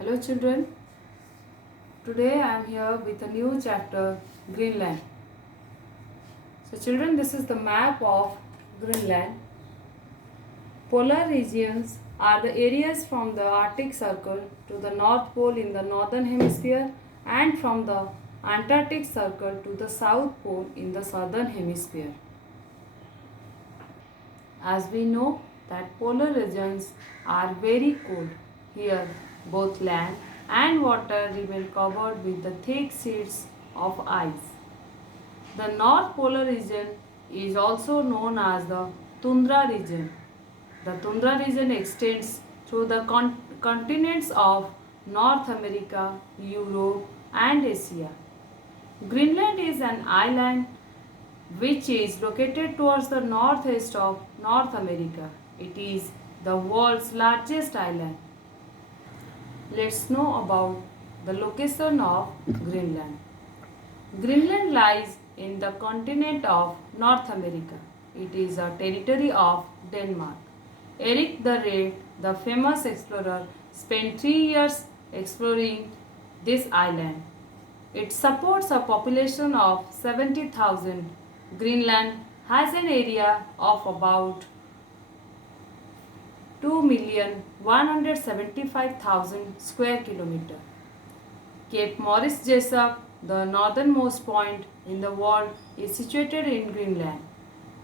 Hello children, today I am here with a new chapter, Greenland. So children, this is the map of Greenland. Polar regions are the areas from the Arctic Circle to the North Pole in the northern hemisphere and from the Antarctic Circle to the South Pole in the southern hemisphere. As we know that polar regions are very cold. Here both land and water remain covered with the thick sheets of ice. The North Polar region is also known as the tundra region. The tundra region extends through the continents of North America, Europe and Asia. Greenland is an island which is located towards the northeast of North America. It is the world's largest island. Let's know about the location of Greenland. Greenland lies in the continent of North America. It is a territory of Denmark. Erik the Red, the famous explorer, spent 3 years exploring this island. It supports a population of 70,000. Greenland has an area of about 2,175,000 square kilometers. Cape Maurice Jessup, the northernmost point in the world, is situated in Greenland.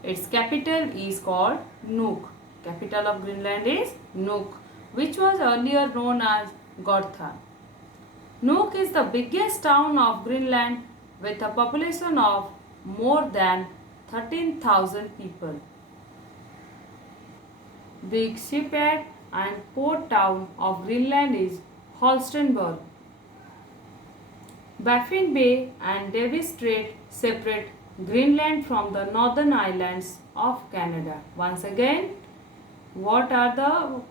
Its capital is called Nuuk. Capital of Greenland is Nuuk, which was earlier known as Gotha. Nuuk is the biggest town of Greenland with a population of more than 13,000 people. Big shipyard and port town of Greenland is Holstenborg. Baffin Bay and Davis Strait separate Greenland from the northern islands of Canada. Once again, what are the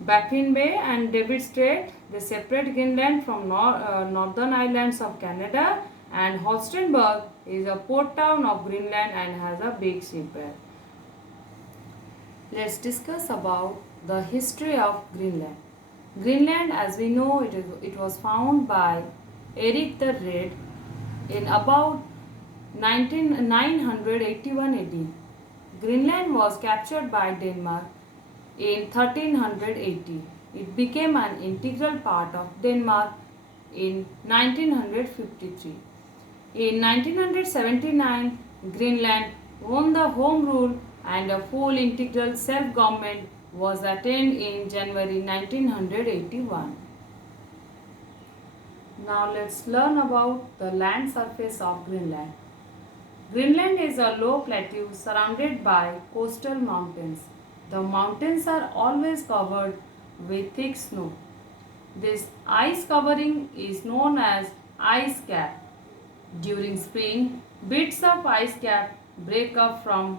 Baffin Bay and Davis Strait? They separate Greenland from northern islands of Canada, and Holstenborg is a port town of Greenland and has a big shipyard. Let's discuss about the history of Greenland. Greenland, as we know, it was found by Erik the Red in about 981 AD. Greenland was captured by Denmark in 1380. It became an integral part of Denmark in 1953. In 1979, Greenland won the Home Rule and a full integral self-government was attained in January 1981. Now let's learn about the land surface of Greenland. Greenland is a low plateau surrounded by coastal mountains. The mountains are always covered with thick snow. This ice covering is known as ice cap. During spring, bits of ice cap break up from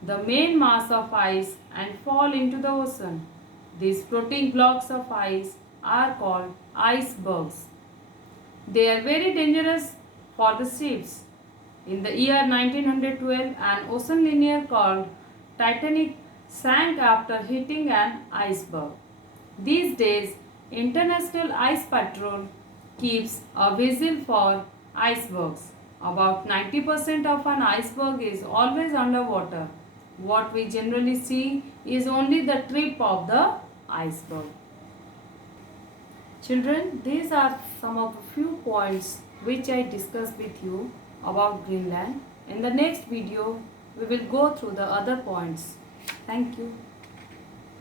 the main mass of ice and fall into the ocean. These floating blocks of ice are called icebergs. They are very dangerous for the ships. In the year 1912, an ocean liner called Titanic sank after hitting an iceberg. These days, International Ice Patrol keeps a vigil for icebergs. About 90% of an iceberg is always underwater. What we generally see is only the tip of the iceberg. Children, these are some of the few points which I discussed with you about Greenland. In the next video, we will go through the other points. Thank you.